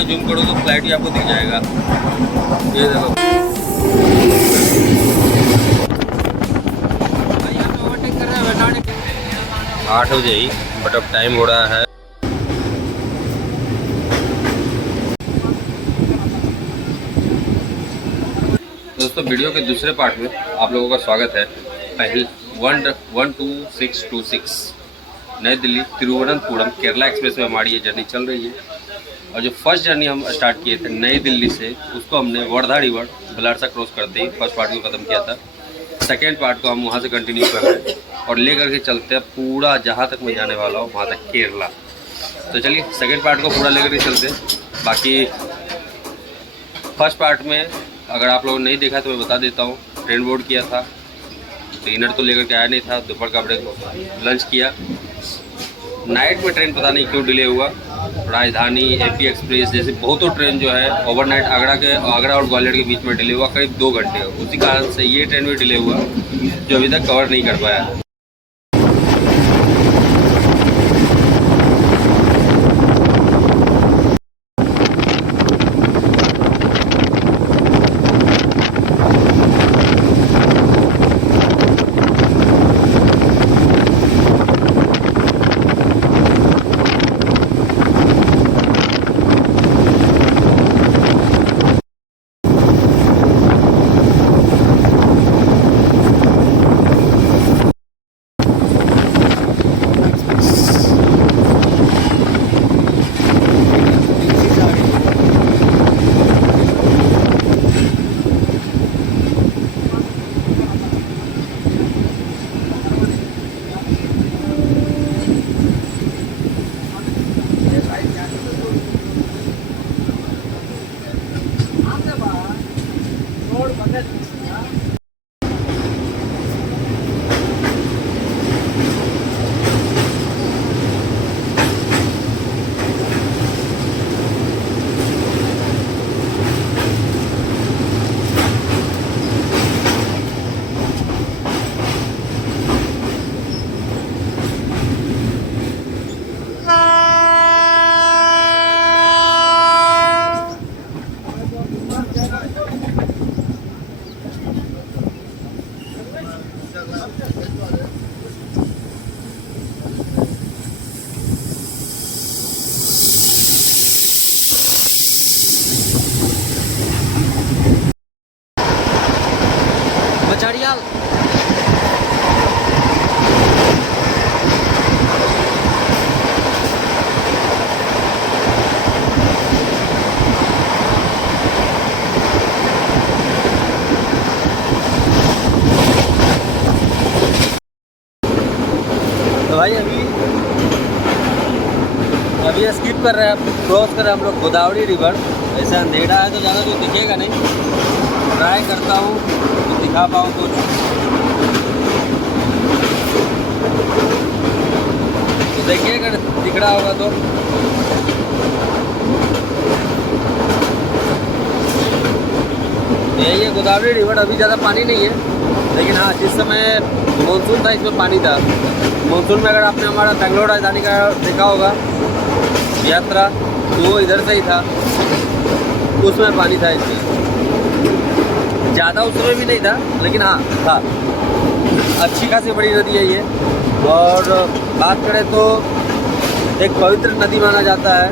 में जूम करो तो फ्लाइट ही आपको दिख जाएगा। ये देखो भाई यहाँ पे ओवरटेक कर रहे हैं बैठाने 8 बजे ही, बट अब टाइम हो रहा है। दोस्तों वीडियो के दूसरे पार्ट में आप लोगों का स्वागत है। पहले 12626 नई दिल्ली तिरुवनंतपुरम केरला एक्सप्रेस में हमारी ये जर्नी चल रही है। और जो फर्स्ट जर्नी हम स्टार्ट किए थे नई दिल्ली से, उसको हमने वर्धा रिवर बलारसा क्रॉस करते ही फर्स्ट पार्ट को ख़त्म किया था। सेकेंड पार्ट को हम वहाँ से कंटिन्यू कर रहे हैं और ले करके चलते हैं पूरा जहाँ तक मैं जाने वाला हूँ वहाँ तक केरला। तो चलिए सेकेंड पार्ट को पूरा ले करके चलते हैं। बाकी फर्स्ट पार्ट में अगर आप लोगों ने नहीं देखा तो मैं बता देता हूँ। ट्रेन बोर्ड किया था, डिनर तो लेकर के आया नहीं था, दोपहर का ब्रेक लंच किया। नाइट में ट्रेन पता नहीं क्यों डिले हुआ। राजधानी, एपी एक्सप्रेस जैसे बहुतों ट्रेन जो है ओवरनाइट आगरा और ग्वालियर के बीच में डिले हुआ करीब 2 घंटे। उसी कारण से ये ट्रेन भी डिले हुआ जो अभी तक कवर नहीं कर पाया। तो भाई अभी स्किप कर रहे हैं, क्रॉस कर रहे हैं हम लोग गोदावरी रिवर। ऐसे अंधेरा है तो ज़्यादा जो दिखेगा नहीं, ट्राई करता हूँ तो दिखा पाऊँ कुछ। तो देखिए अगर दिख रहा होगा तो यही है गोदावरी रिवर। अभी ज़्यादा पानी नहीं है, लेकिन हाँ जिस समय मानसून था इसमें पानी था। मानसून में अगर आपने हमारा बेंगलोर राजधानी का देखा होगा यात्रा, तो वो इधर से ही था, उसमें पानी था। इसमें ज़्यादा उसमें भी नहीं था, लेकिन हाँ था। अच्छी खासी बड़ी नदी है ये। और बात करें तो एक पवित्र नदी माना जाता है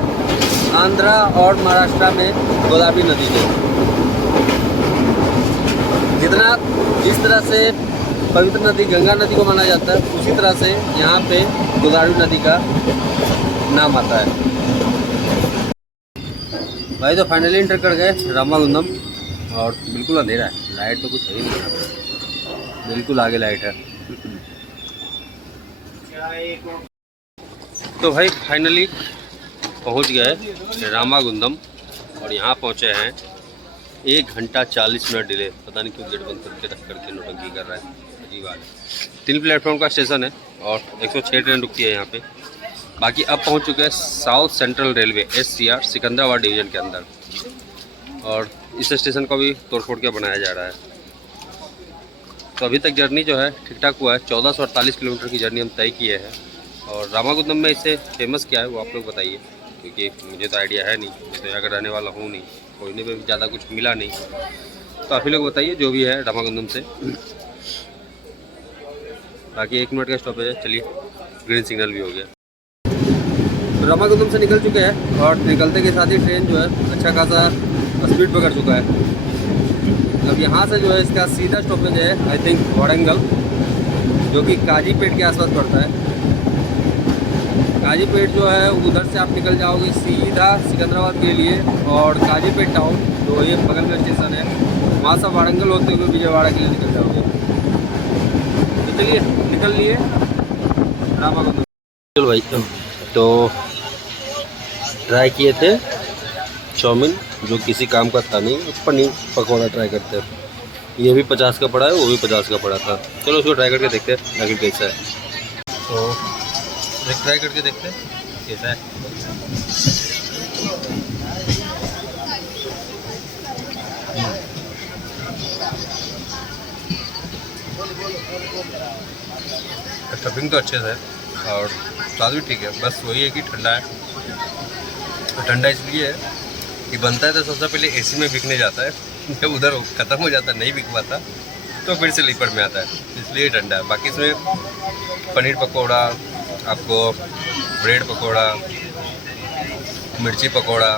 आंध्रा और महाराष्ट्र में गोदावरी नदी को। जिस तरह से पवित्र नदी गंगा नदी को माना जाता है, उसी तरह से यहाँ पे गोदावरी नदी का नाम आता है। भाई तो फाइनली इंटर कर गए रामागुंडम, और बिल्कुल अंधेरा है, लाइट तो कुछ है ही नहीं यहाँ पे, बिल्कुल आगे लाइट है। तो भाई फाइनली पहुँच गए रामागुंडम और यहाँ पहुँचे हैं 1 घंटा 40 मिनट डिले। पता नहीं क्यों गेट बंद करके रख करके नौटंकी कर रहा है, अजीब बात है। 3 प्लेटफॉर्म का स्टेशन है और 106 ट्रेन रुकती है यहाँ पे। बाकी अब पहुँच चुके हैं south central railway SCR Secunderabad division के अंदर, और इस स्टेशन को भी तोड़ फोड़ के बनाया जा रहा है। तो अभी तक जर्नी जो है ठीक ठाक हुआ है। 1448 किलोमीटर की जर्नी हम तय किए हैं। और रामागुंडम में इससे फेमस क्या है वो आप लोग बताइए, क्योंकि मुझे तो आइडिया है नहीं, मैं तो यहाँ का रहने वाला हूँ नहीं, खोजने पे भी ज़्यादा कुछ मिला नहीं। तो आप ही लोग बताइए जो भी है रामागुंडम से। बाकी 1 मिनट का स्टॉपेज है, चलिए ग्रीन सिग्नल भी हो गया। तो रामागुंडम से निकल चुके हैं और निकलते के साथ ही ट्रेन जो है अच्छा खासा स्पीड पकड़ चुका है। अब यहाँ से जो है इसका सीधा स्टॉपेज है आई थिंक वारंगल, जो कि काजीपेट के आसपास पड़ता है। काजीपेट जो है उधर से आप निकल जाओगे सीधा सिकंदराबाद के लिए, और काजीपेट टाउन जो ये बगल में स्टेशन है वहाँ से वारंगल होते हुए विजयवाड़ा के लिए निकल जाओगे। तो चलिए निकल लिए रामागुंडम। चलो भाई, तो ट्राई किए थे चाउमीन जो किसी काम का था नहीं, पनीर पकौड़ा ट्राई करते हैं। ये भी 50 का पड़ा है, वो भी 50 का पड़ा था। चलो उसको ट्राई करके देखते हैं आखिर कैसा है। तो एक ट्राई करके देखते हैं कैसा है। स्टफिंग तो अच्छे से है और स्वाद भी ठीक है, बस वही है कि ठंडा है। तो ठंडा इसलिए है कि बनता है तो सबसे पहले एसी में बिकने जाता है, जब उधर ख़त्म हो जाता है, नहीं बिक पाता तो फिर से लीपर में आता है, इसलिए ठंडा है। बाकी इसमें पनीर पकौड़ा, आपको ब्रेड पकौड़ा, मिर्ची पकौड़ा,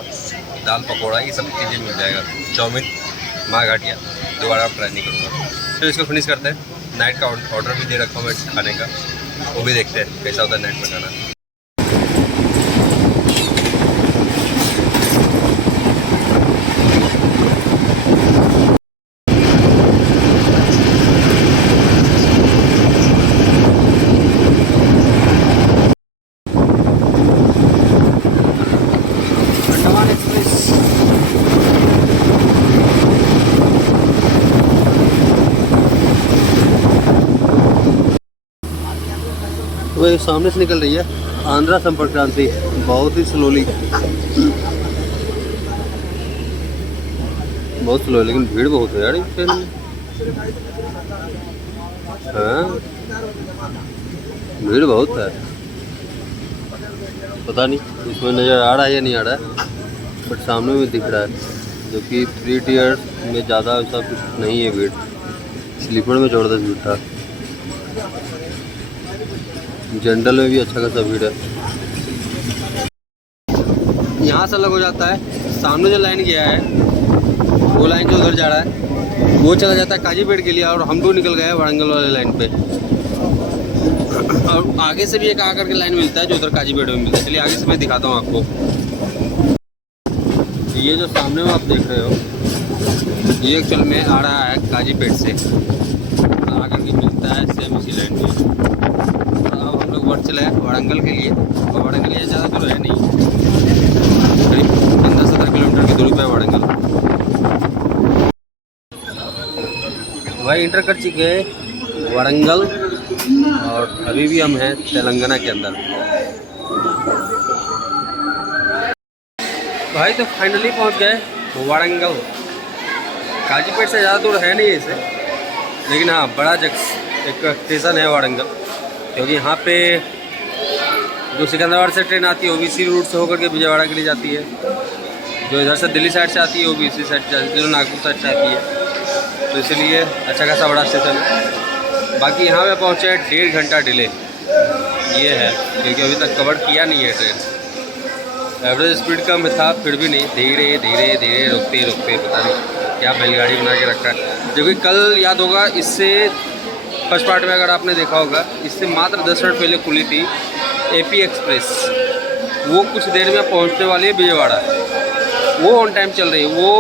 दाल पकौड़ा, ये सब चीज़ें मिल जाएगा। चाउमीन माँ घाटिया दोबारा आप ट्राई नहीं करूँगा। तो इसको फिनिश करते हैं। नाइट का ऑर्डर भी दे रखा हूँ मैं खाने का, वो भी देखते हैं कैसा होता है नाइट में खाना। वह सामने से निकल रही है आंध्रा संपर्क क्रांति, बहुत ही स्लोली, बहुत स्लो, लेकिन भीड़ बहुत है यार इस ट्रेन में। हाँ भीड़ बहुत है, पता नहीं इसमें नज़र आ रहा है या नहीं आ रहा है, बट सामने में दिख रहा है। जो कि 3 टियर में ज़्यादा ऐसा कुछ नहीं है भीड़, स्लीपर में ज़बरदस्त भीड़ था, जनरल में भी अच्छा खासा भीड़ है। यहाँ से अलग हो जाता है, सामने जो लाइन गया है वो लाइन जो उधर जा रहा है वो चला जाता है काजीपेट के लिए, और हम लोग निकल गए वारंगल वाले लाइन पे। और आगे से भी एक आकर के लाइन मिलता है जो उधर काजीपेट में मिलता है। चलिए आगे से मैं दिखाता हूँ आपको। ये जो सामने में आप देख रहे हो ये एक्चुअल में आ रहा है काजीपेट से, आकर के मिलता है सेम इसी लाइन में। अब हम लोग बढ़ चले हैं वारंगल के लिए, और वारंगल ये ज़्यादा दूर है नहीं, करीब 15-17 किलोमीटर की दूरी पर है वारंगल। भाई इंटर कर चुके हैं वारंगल, और अभी भी हम हैं तेलंगाना के अंदर। भाई तो फाइनली पहुंच गए वारंगल। काजीपेट से ज़्यादा दूर है नहीं इसे, लेकिन हाँ बड़ा एक स्टेशन है वारंगल, क्योंकि यहाँ पे जो सिकंदराबाद से ट्रेन आती है वो भी इसी रूट से होकर के विजयवाड़ा के लिए जाती है। जो इधर से दिल्ली साइड से आती है वो भी इसी साइड से आती है, जो नागपुर साइड से आती है। तो इसीलिए अच्छा खासा बड़ा स्टेशन है। बाकी यहाँ पे पहुँचे 1.5 घंटा डिले ये है, क्योंकि अभी तक कवर किया नहीं है ट्रेन। एवरेज स्पीड कम था, फिर भी नहीं, धीरे धीरे धीरे रुकते रुकते पता नहीं क्या बैलगाड़ी बना के रखा है। जो कि कल याद होगा, इससे फर्स्ट पार्ट में अगर आपने देखा होगा, इससे मात्र 10 मिनट पहले खुली थी AP एक्सप्रेस, वो कुछ देर में पहुंचने वाली है विजयवाड़ा, वो ऑन टाइम चल रही है। वो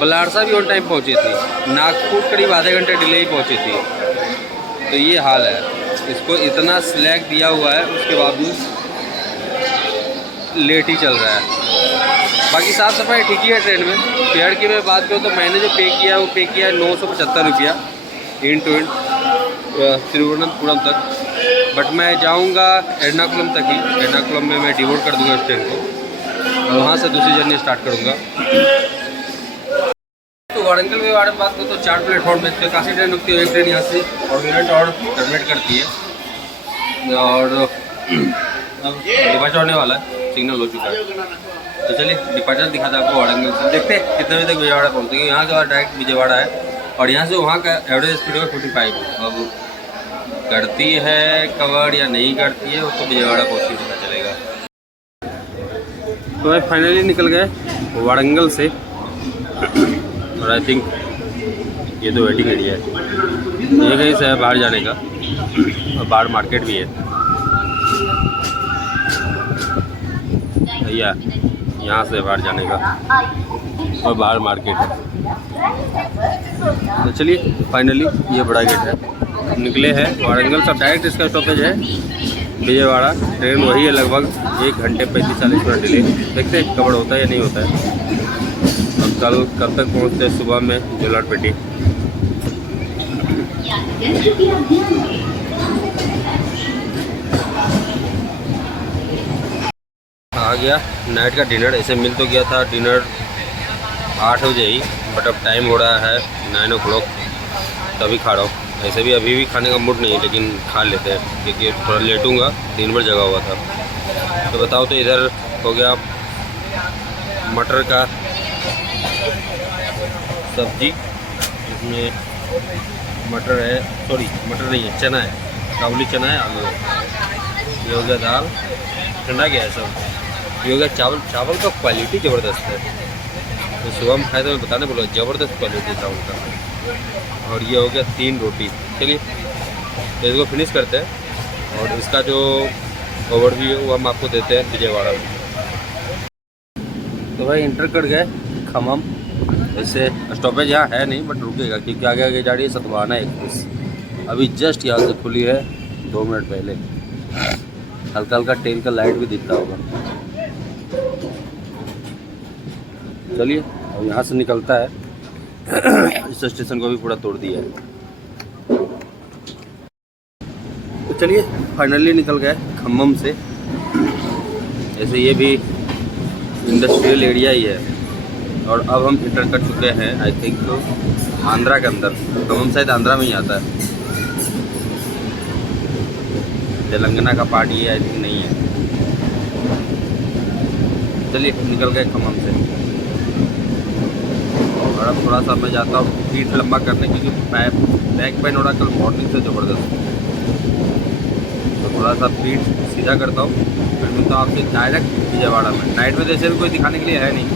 बलारसा भी ऑन टाइम पहुंची थी, नागपुर करीब आधे घंटे डिले ही पहुंची थी। तो ये हाल है, इसको इतना स्लैग दिया हुआ है उसके बावजूद लेट ही चल रहा है। बाकी साफ़ सफाई ठीक ही है ट्रेन में। फेयर की मैं बात करूँ तो मैंने जो पे किया है वो पे किया है 975 रुपया इंड टू इंड तिरुवनंतपुरम तक। बट मैं जाऊंगा एर्नाकुलम तक ही, एर्नाकुलम में मैं डिवोट कर दूंगा इस ट्रेन को, और वहाँ से दूसरी जर्नी स्टार्ट करूँगा। तो वारंगल के बारे में बात करूँ तो 4 प्लेटफॉर्म में काफ़ी ट्रेन रुकती है। एक ट्रेन यहाँ से और मिनट और टर्मिनेट करती है, और अब डिपार्चर होने वाला है। सिग्नल हो चुका है। तो चलिए डिपार्चर दिखाता है आपको वारंगल से। देखते हैं कितने बजे तक विजयवाड़ा पहुँचेंगे। यहाँ के बाद डायरेक्ट विजयवाड़ा है और यहाँ से वहाँ का एवरेज स्पीड है 45। अब करती है कवर या नहीं करती है वो तो विजयवाड़ा पहुँच के पता चलेगा। तो भाई फाइनली निकल गए वारंगल से और आई थिंक ये तो वेटिंग एरिया है। ये कहीं से है बाहर जाने का और बाहर मार्केट भी है भैया, यहाँ से बाहर जाने का और बाहर मार्केट है। तो चलिए फाइनली ये बड़ा गेट है, निकले हैं वारंगल। सब डायरेक्ट इसका स्टॉपेज है विजयवाड़ा। ट्रेन वही है लगभग 1 घंटे 35-40 मिनट डिले। देखते हैं कवर होता है या नहीं होता है। और कल तक पहुँचते हैं सुबह में जोलारपेटी। आ गया नाइट का डिनर। ऐसे मिल तो गया था डिनर 8 बजे ही, बट अब टाइम हो रहा है 9 o'clock तभी खा रहा हूँ। ऐसे भी अभी भी खाने का मूड नहीं है लेकिन खा लेते हैं क्योंकि थोड़ा लेटूंगा, दिन भर जगा हुआ था। तो बताओ तो इधर हो गया मटर का सब्जी, इसमें मटर है, सॉरी मटर नहीं है, चना है, काबुली चना है, आलू है। ये हो गया दाल, ठंडा गया है सब। ये हो गया चावल। चावल का क्वालिटी ज़बरदस्त है। तो सुबह में खाए तो मैं बताने बोला ज़बरदस्त क्वालिटी चावल का। और ये हो गया 3 रोटी। चलिए तो इसको फिनिश करते हैं और इसका जो ओवरव्यू है वो हम आपको देते हैं विजयवाड़ा में। तो भाई इंटर कर गए खम्मम। वैसे स्टॉपेज यहाँ है नहीं बट रुकेगा क्योंकि आगे आगे जा रही है सतवाना एक्सप्रेस। अभी जस्ट यहाँ से खुली है 2 मिनट पहले। हल्का हल्का टेल का लाइट भी दिख रहा होगा। चलिए अब यहाँ से निकलता है। इस स्टेशन को भी पूरा तोड़ दिया है। तो चलिए फाइनली निकल गए खम्मम से। ऐसे ये भी इंडस्ट्रियल एरिया ही है और अब हम इंटर कर चुके हैं आई थिंक तो आंध्रा के अंदर। खम्मम शायद आंध्रा में ही आता है, तेलंगाना का पार्ट ये आई थिंक नहीं है। चलिए निकल गए खम्मम से और अब थोड़ा सा मैं जाता हूँ फीट लंबा करने क्योंकि बैक पेन हो रहा कल मॉर्निंग से ज़बरदस्त। तो थोड़ा सा फीट सीधा करता हूँ, फिर मिलता हूँ आपसे डायरेक्ट विजयवाड़ा में। नाइट में जैसे भी कोई दिखाने के लिए है नहीं।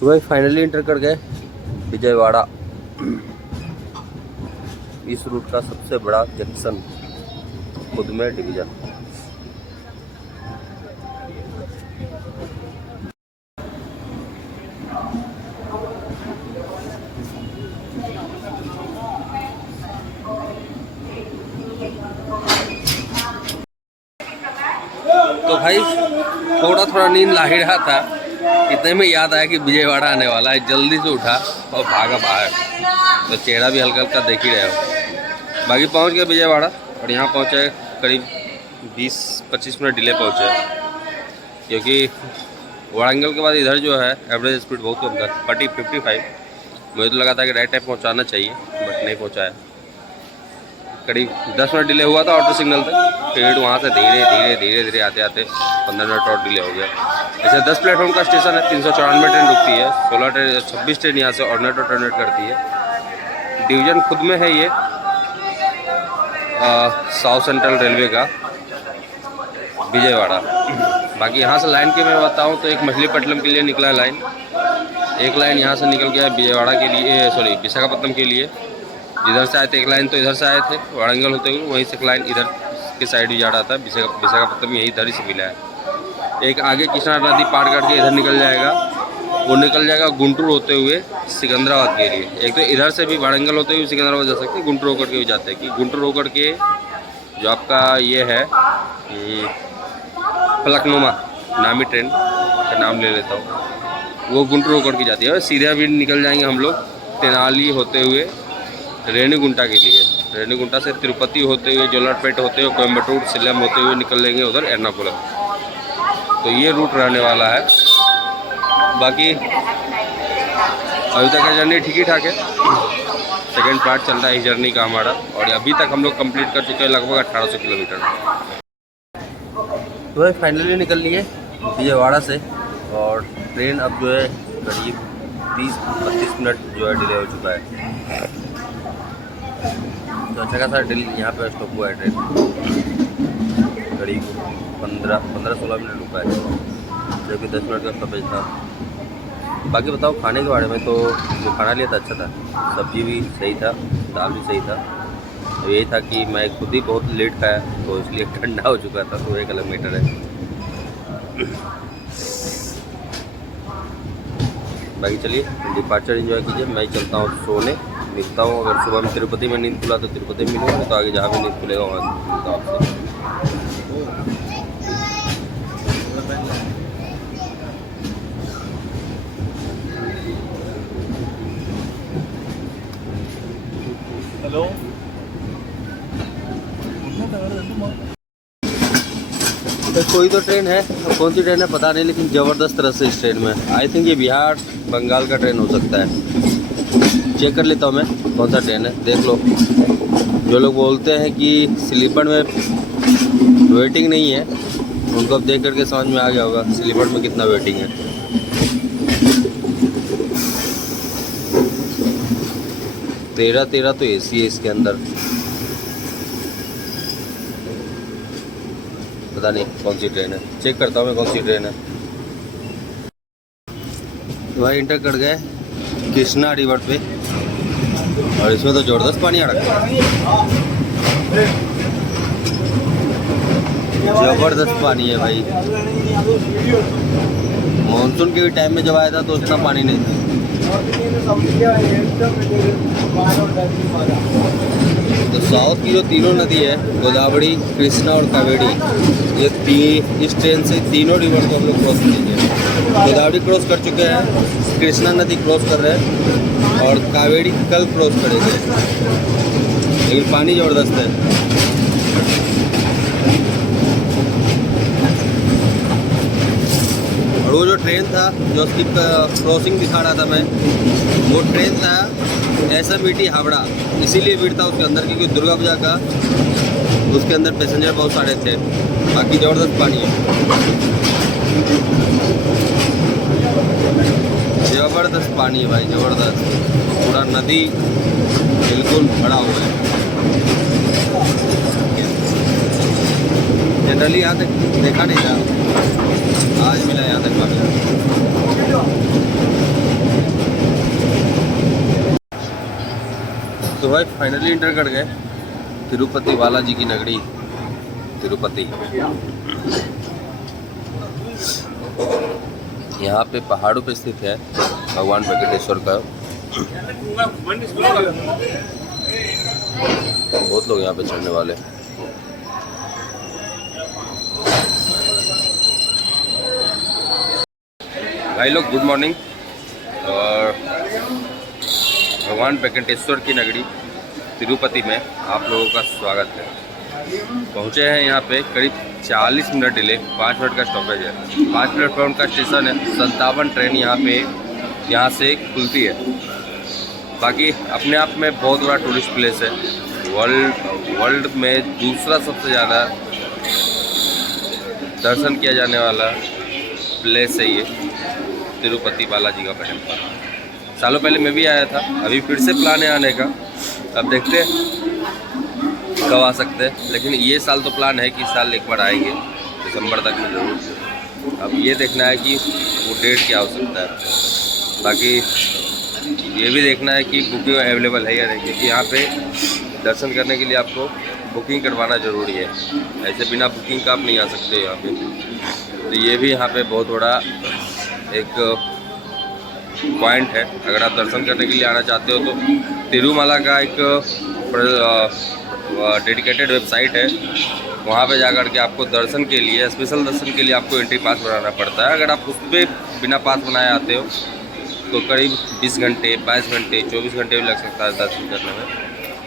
तो भाई फाइनली इंटर कर गए विजयवाड़ा। इस रूट का सबसे बड़ा जंक्शन खुदमेर डिवीज़न। तो भाई थोड़ा नींद ला ही रहा था, इतने में याद आया कि विजयवाड़ा आने वाला है। जल्दी से उठा और भागा बाहर। तो चेहरा भी हल्का हल्का देख ही रहे हो। बाकी पहुंच गए विजयवाड़ा और यहाँ पहुँचे करीब 20-25 मिनट डिले पहुँचे क्योंकि वारंगल के बाद इधर जो है एवरेज स्पीड बहुत कम था 55। मुझे तो लगा था कि राइट टाइम पहुँचाना चाहिए बट नहीं पहुँचाया। करीब 10 मिनट डिले हुआ था ऑटो सिग्नल तक, फिर वहाँ से धीरे धीरे आते आते 15 मिनट और डिले हो गया। ऐसे 10 प्लेटफॉर्म का स्टेशन है, 394 ट्रेन रुकती है, 26 ट्रेन यहाँ से ऑर्डिनेट और टर्मिनेट करती है। डिवीज़न खुद में है ये साउथ सेंट्रल रेलवे का विजयवाड़ा। बाकी यहाँ से लाइन के मैं बताऊँ तो एक मछलीपट्टनम के लिए निकला है लाइन, एक लाइन यहाँ से निकल गया विजयवाड़ा के लिए, सॉरी विशाखापट्टनम के लिए। इधर से आए थे एक लाइन, तो इधर से आए थे वारंगल होते हुए, वहीं से एक लाइन इधर के साइड भी जा रहा था विशाखापट्टनम, यही इधर ही से मिला है। एक आगे कृष्णा नदी पार करके इधर निकल जाएगा, वो निकल जाएगा गुंटूर होते हुए सिकंदराबाद के लिए। एक तो इधर से भी वारंगल होते हुए सिकंदराबाद जा सकते हैं, गुंटूर होकर के भी जाते हैं। कि गुंटूर होकर के जो आपका ये है फलकनुमा नामी ट्रेन का नाम ले लेता हूँ, वो गुंटूर होकर के जाती है। सीधा भी निकल जाएंगे हम लोग तेनाली होते हुए रेणीगुंटा के लिए। रेणीगुंटा से तिरुपति होते हुए, जोलारपेट होते हुए, कोयम्बटूर, सेलम होते हुए निकल लेंगे उधर एर्नाकुलम। तो ये रूट रहने वाला है। बाकी अभी तक का जर्नी ठीक ही ठाक है। सेकेंड पार्ट चल रहा है इस जर्नी का हमारा, और अभी तक हम लोग कंप्लीट कर चुके हैं लगभग 1800 किलोमीटर। तो भाई फाइनली निकल लिए विजयवाड़ा से, और ट्रेन अब जो है करीब 30-32 मिनट जो है डिले हो चुका है। तो अच्छा खासा डिले यहाँ पे स्टॉप हुआ है ट्रेन, करीब 15-16 मिनट रुका है, जबकि 10 मिनट का स्टॉपेज था। बाकी बताओ खाने के बारे में, तो जो खाना लिया था अच्छा था, सब्जी भी सही था, दाल भी सही था। तो यही था कि मैं खुद ही बहुत लेट खाया, तो इसलिए ठंडा हो चुका था, तो एक अलग मैटर है। बाकी चलिए डिपार्चर एंजॉय कीजिए, मैं चलता हूँ सोने, मिलता हूँ। अगर सुबह में तिरुपति में नींद खुला तो तिरुपति में मिलूँगा, तो आगे जहाँ भी नींद खुलेगा वहाँ मिलता हूँ आपसे। हेलो, कोई तो ट्रेन है, कौन सी ट्रेन है पता नहीं, लेकिन ज़बरदस्त रस है इस ट्रेन में। आई थिंक ये बिहार बंगाल का ट्रेन हो सकता है। चेक कर लेता हूँ मैं कौन सा ट्रेन है, देख लो। जो लोग बोलते हैं कि स्लीपर में वेटिंग नहीं है, उनको अब देख करके समझ में आ गया होगा स्लीपर में कितना वेटिंग है। तेरह तो एसी है इसके अंदर, पता नहीं कौन सी ट्रेन है। चेक करता हूँ मैं कौन सी ट्रेन है। तो भाई इंटर कर गए कृष्णा रिवर पे, और इसमें तो ज़बरदस्त पानी आ रखा है, ज़बरदस्त पानी है भाई। मानसून के भी टाइम में जब आया था तो उतना पानी नहीं था। तो साउथ की जो तीनों नदी है, गोदावरी, कृष्णा और कावेरी, ये इस ट्रेन से तीनों रिवर को हम लोग क्रॉस करेंगे। गोदावरी क्रॉस कर चुके हैं, कृष्णा नदी क्रॉस कर रहे हैं, और कावेरी कल क्रॉस करेंगे। लेकिन पानी ज़बरदस्त है। और वो जो ट्रेन था जो उसकी क्रॉसिंग दिखा रहा था मैं, वो ट्रेन था SMET हावड़ा, इसीलिए भीड़ था उसके अंदर, क्योंकि दुर्गा पूजा का उसके अंदर पैसेंजर बहुत सारे थे। बाकी ज़बरदस्त पानी है, ज़बरदस्त पानी है भाई, ज़बरदस्त। पूरा नदी बिल्कुल भरा हुआ है। जनरली यहाँ तक देखा नहीं था, आज मिला यहाँ तक पानी। तो भाई फाइनली इंटर कर गए तिरुपति बालाजी की नगरी तिरुपति। यहाँ पे पहाड़ों पे स्थित है भगवान वेंकटेश्वर का। बहुत लोग यहाँ पे चढ़ने वाले। भाई लोग गुड मॉर्निंग। और भगवान वेंकटेश्वर की नगरी तिरुपति में आप लोगों का स्वागत है। पहुँचे हैं यहाँ पे करीब 40 मिनट डिले, 5 मिनट का स्टॉपेज है। 5 प्लेटफॉर्म का स्टेशन है, 57 ट्रेन यहाँ से खुलती है। बाकी अपने आप में बहुत बड़ा टूरिस्ट प्लेस है। वर्ल्ड में दूसरा सबसे ज़्यादा दर्शन किया जाने वाला प्लेस है ये तिरुपति बालाजी का टेम्पल। सालों पहले मैं भी आया था, अभी फिर से प्लान है आने का। अब देखते हैं कब आ सकते हैं, लेकिन ये साल तो प्लान है कि इस साल एक बार आएंगे दिसंबर तक में ज़रूर। अब ये देखना है कि वो डेट क्या हो सकता है। बाकी ये भी देखना है कि बुकिंग अवेलेबल है या नहीं, क्योंकि यहाँ पे दर्शन करने के लिए आपको बुकिंग करवाना ज़रूरी है। ऐसे बिना बुकिंग का आप नहीं आ सकते यहाँ पे। तो ये भी यहाँ पे बहुत बड़ा एक पॉइंट है। अगर आप दर्शन करने के लिए आना चाहते हो तो तिरुमला का एक डेडिकेटेड वेबसाइट है, वहाँ पे जाकर के आपको दर्शन के लिए, स्पेशल दर्शन के लिए आपको एंट्री पास बनाना पड़ता है। अगर आप उस पर बिना पास बनाए आते हो तो करीब 20 घंटे, 22 घंटे, 24 घंटे भी लग सकता है दर्शन करने में।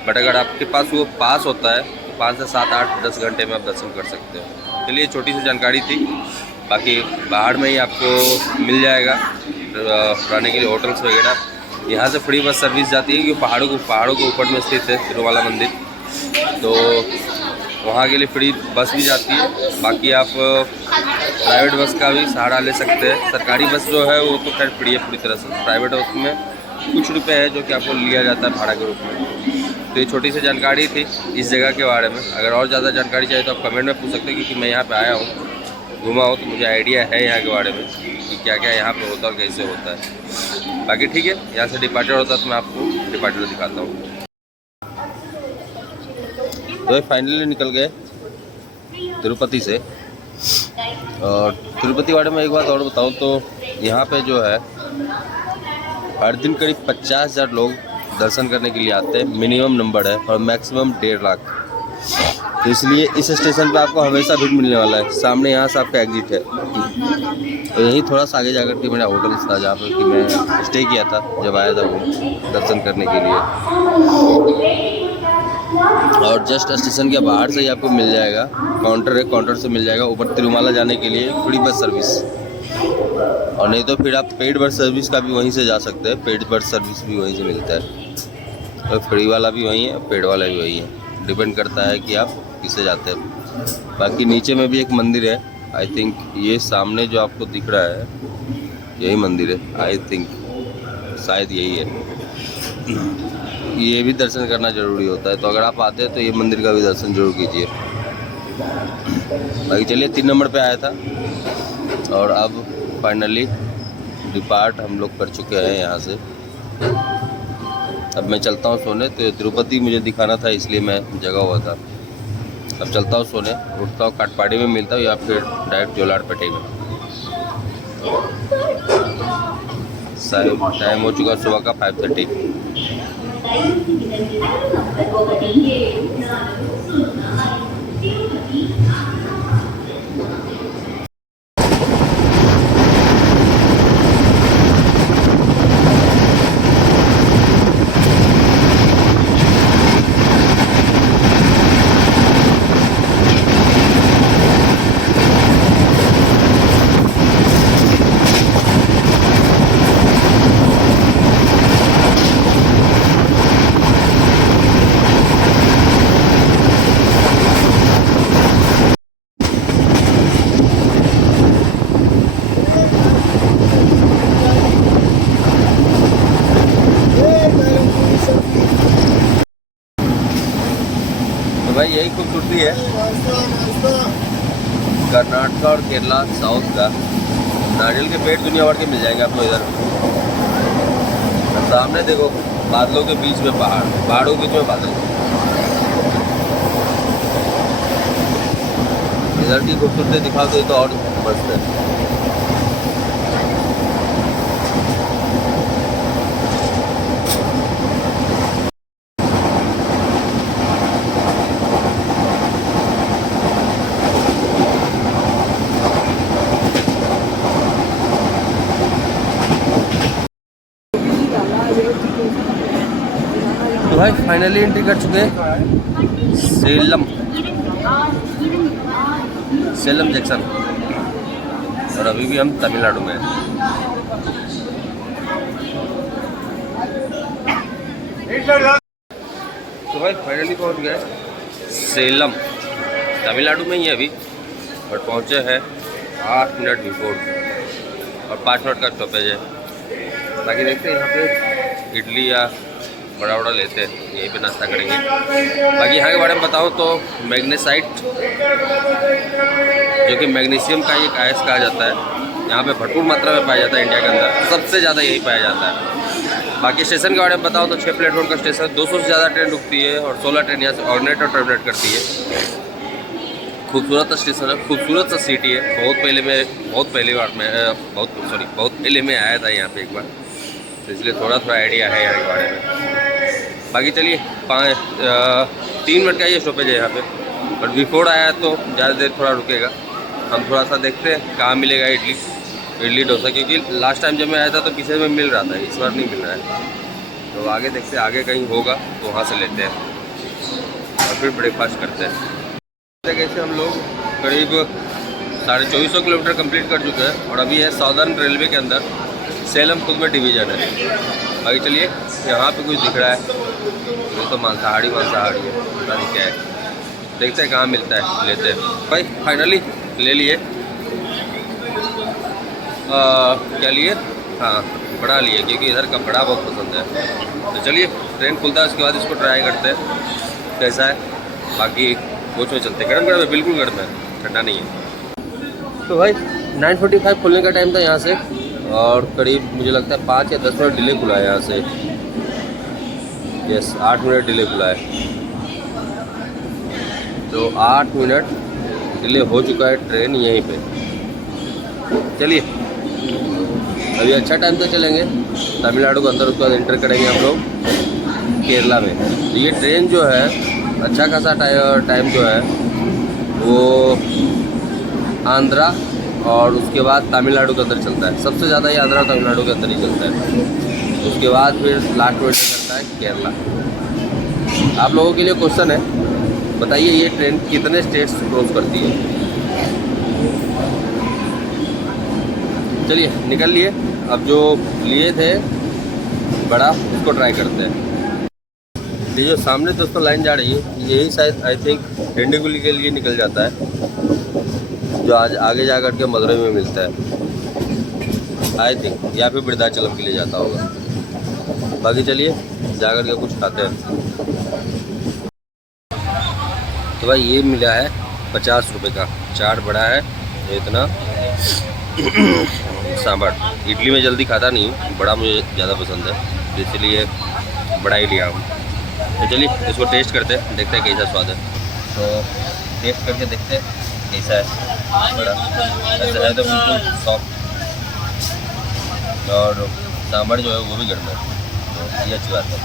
बट अगर आपके पास वो पास होता है तो 5 से 7, 8, 10 घंटे में आप दर्शन कर सकते हो। चलिए छोटी सी जानकारी थी। बाकी बाहर में ही आपको मिल जाएगा रहने के लिए होटल्स वगैरह। यहाँ से फ्री बस सर्विस जाती है क्योंकि पहाड़ों के ऊपर में स्थित है तिरुमाला मंदिर, तो वहाँ के लिए फ्री बस भी जाती है। बाकी आप प्राइवेट बस का भी सहारा ले सकते हैं। सरकारी बस जो है वो तो खैर फ्री है पूरी तरह से, प्राइवेट बस में कुछ रुपए है जो कि आपको लिया जाता है भाड़ा के रूप में। तो ये छोटी सी जानकारी थी इस जगह के बारे में। अगर और ज़्यादा जानकारी चाहिए तो आप कमेंट में पूछ सकते हैं, क्योंकि मैं यहाँ पे आया हूँ, घूमा हूँ, तो मुझे आइडिया है यहाँ के बारे में कि क्या क्या यहाँ पे होता है और कैसे होता है। बाकी ठीक है, यहाँ से डिपार्चर होता है तो मैं आपको डिपार्चर दिखाता हूँ। तो फाइनली निकल गए तिरुपति से। और तिरुपति बारे में एक बात और बताऊँ तो यहाँ पे जो है हर दिन करीब 50,000 लोग दर्शन करने के लिए आते हैं, मिनिमम नंबर है, और मैक्सिमम 1.5 लाख। तो इसलिए इस स्टेशन पे आपको हमेशा भीड़ मिलने वाला है। सामने यहाँ से आपका एग्जिट है, और यहीं थोड़ा सा आगे जाकर के मेरा होटल था जहाँ पर कि मैं स्टे किया था जब आया था वो दर्शन करने के लिए। और जस्ट स्टेशन के बाहर से ही आपको मिल जाएगा, काउंटर है, काउंटर से मिल जाएगा ऊपर तिरुमाला जाने के लिए फ्री बस सर्विस। और नहीं तो फिर आप पेड बस सर्विस का भी वहीं से जा सकते हैं, पेड बस सर्विस भी वहीं से मिलता है। तो फ्री वाला भी वहीं है, पेड वाला भी वहीं है, डिपेंड करता है कि आप किससे जाते हैं। बाकी नीचे में भी एक मंदिर है, आई थिंक ये सामने जो आपको दिख रहा है यही मंदिर है, आई थिंक शायद यही है। ये भी दर्शन करना ज़रूरी होता है, तो अगर आप आते हैं तो ये मंदिर का भी दर्शन जरूर कीजिए। बाकी चलिए 3 नंबर पे आया था और अब फाइनली डिपार्ट हम लोग कर चुके हैं यहाँ से। अब मैं चलता हूँ सोने, तो तिरुपति मुझे दिखाना था इसलिए मैं जगा हुआ था। अब चलता हूँ सोने, उठता हूँ, काटपाड़ी में मिलता हूँ या फिर डायरेक्ट जोलारपेटे में। टाइम हो चुका सुबह का 5:30। भाई यही खूबसूरती है कर्नाटक और केरला साउथ का। नारियल के पेड़ दुनिया भर के मिल जाएंगे आपको इधर। सामने देखो बादलों के बीच में पहाड़, पहाड़ों के बीच में बादल। इधर की खूबसूरती दिखाओ तो ये तो और मस्त है। तो भाई फाइनली एंट्री कर चुके हैं सेलम जंक्शन, और अभी भी हम तमिलनाडु में हैं। तो भाई फाइनली पहुंच गए सेलम, तमिलनाडु में ही है अभी, और पहुंचे हैं 8 मिनट बिफोर, और 5 मिनट का स्टॉपेज है। बाकी देखते हैं यहाँ पे इडली या बड़ा लेते हैं, यहीं पे नाश्ता करेंगे। बाकी यहाँ के बारे में बताऊँ तो मैग्नेसाइट, जो कि मैग्नीशियम का एक आयस कहा जाता है, यहाँ पे भरपूर मात्रा में पाया जाता है। इंडिया के अंदर सबसे ज़्यादा यही पाया जाता है। बाकी स्टेशन के बारे में बताऊँ तो 6 प्लेटफॉर्म का स्टेशन, 200 से ज़्यादा ट्रेन रुकती है, और 16 ट्रेन यहाँ से ऑर्डिनेट और टर्मिनेट करती है। खूबसूरत स्टेशन है, खूबसूरत सा सिटी है। बहुत पहले मैं आया था यहाँ पे एक बार, तो इसलिए थोड़ा आइडिया है यहाँ के बारे में। बाकी चलिए 3 मिनट का ये स्टॉपेज है यहाँ पे, और बिफोर आया तो ज़्यादा देर थोड़ा रुकेगा। हम थोड़ा सा देखते हैं कहाँ मिलेगा इडली डोसा, क्योंकि लास्ट टाइम जब मैं आया था तो पीछे में मिल रहा था, इस बार नहीं मिल रहा है। तो आगे देखते हैं, आगे कहीं होगा तो वहाँ से लेते हैं और फिर ब्रेकफास्ट करते हैं। कैसे हम लोग करीब 2450 किलोमीटर कंप्लीट कर चुके हैं, और अभी है साउदर्न रेलवे के अंदर सेलम खुद में डिवीज़न है। आगे चलिए, यहाँ पे कुछ दिख रहा है, वो तो मांसाहारी है, पता नहीं क्या है, देखते हैं कहाँ मिलता है, लेते हैं भाई। फाइनली ले लिए, क्या लिए, हाँ बड़ा लिए, क्योंकि इधर का बड़ा बहुत पसंद है। तो चलिए ट्रेन खुलता है, उसके बाद इसको ट्राई करते हैं कैसा है। बाकी कोच में चलते हैं, गर्म गर्म है, बिल्कुल गर्म है, ठंडा नहीं है। तो भाई 9:45 खुलने का टाइम था यहाँ से, और करीब मुझे लगता है 5 या 10 मिनट डिले खुला है यहाँ से। यस, 8 मिनट डिले खुला है, तो 8 मिनट डिले हो चुका है ट्रेन यहीं पे। चलिए अभी अच्छा टाइम से चलेंगे तमिलनाडु के अंदर, उसके बाद एंटर करेंगे हम लोग केरला में। तो ये ट्रेन जो है अच्छा खासा टाइम जो है वो आंध्रा और उसके बाद तमिलनाडु के अंदर चलता है। सबसे ज़्यादा ये आंध्रा और तमिलनाडु के अंदर ही चलता है। उसके बाद फिर लास्ट में करता है केरला। आप लोगों के लिए क्वेश्चन है, बताइए ये ट्रेन कितने स्टेट्स क्रॉस करती है। चलिए निकल लिए, अब जो लिए थे बड़ा उसको ट्राई करते हैं। ये जो सामने दोस्तों लाइन जा रही है, यही शायद आई थिंक डिंडीगुली के लिए निकल जाता है, जो आज आगे जा कर के मदुरई में मिलता है आई थिंक, या फिर वृद्धाचलम के लिए जाता होगा। बाकी चलिए जा कर के कुछ खाते हैं। तो भाई ये मिला है 50 रुपये का, चाट बड़ा है इतना सांभर। इडली में जल्दी खाता नहीं हूँ, बड़ा मुझे ज़्यादा पसंद है, तो इसलिए बड़ा ही लिया हूँ। तो चलिए इसको टेस्ट करते हैं, देखते हैं कैसा स्वाद है। तो टेस्ट करके देखते हैं कैसा है। बड़ा ऐसा है तो बिल्कुल सॉफ्ट, और सांभर जो है वो भी गर्म है, तो ये अच्छी बात है।